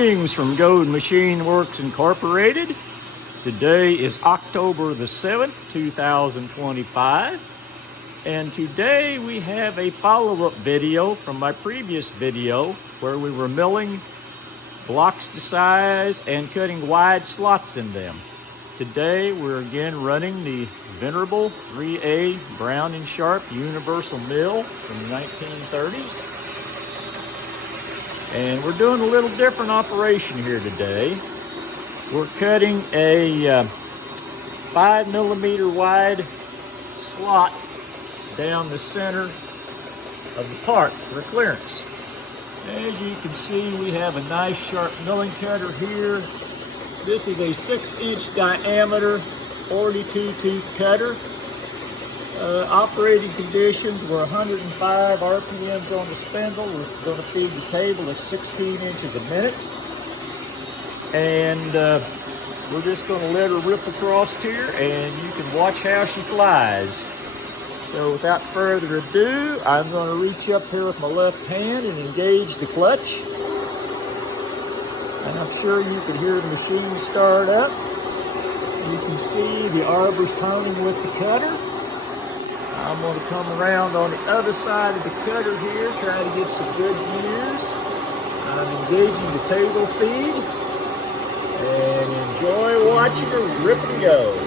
Greetings from Gold Machine Works Incorporated. Today is October the 7th, 2025. And today we have a follow-up video from my previous video where we were milling blocks to size and cutting wide slots in them. Today we're again running the venerable 3A Brown Sharpe universal mill from the 1930s. And we're doing a little different operation here today. We're cutting a 5mm wide slot down the center of the part for clearance. As you can see, we have a nice sharp milling cutter here. This is a 6-inch diameter 42-tooth cutter. Operating conditions were 105 RPMs on the spindle. We're going to feed the table at 16 inches a minute. And we're just going to let her rip across here and you can watch how she flies. So without further ado, I'm going to reach up here with my left hand and engage the clutch. And I'm sure you can hear the machine start up. You can see the arbor's turning with the cutter. I'm going to come around on the other side of the cutter here, try to get some good views. I'm engaging the table feed and enjoy watching her rip and go.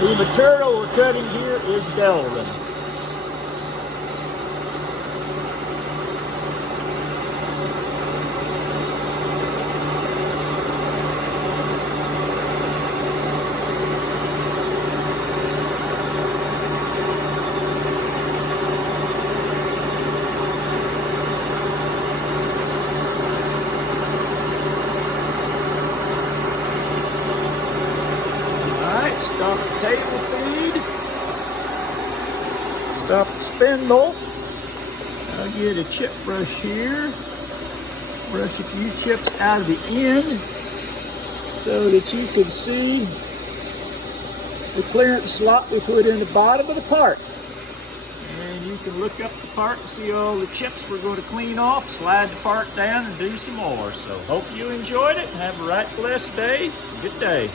The material we're cutting here is delrin. Stop the table feed, stop the spindle. I'll get a chip brush here, brush a few chips out of the end so that you can see the clearance slot we put in the bottom of the part. And you can look up the part and see all the chips we're going to clean off, slide the part down and do some more. So hope you enjoyed it and have a right blessed day. Good day.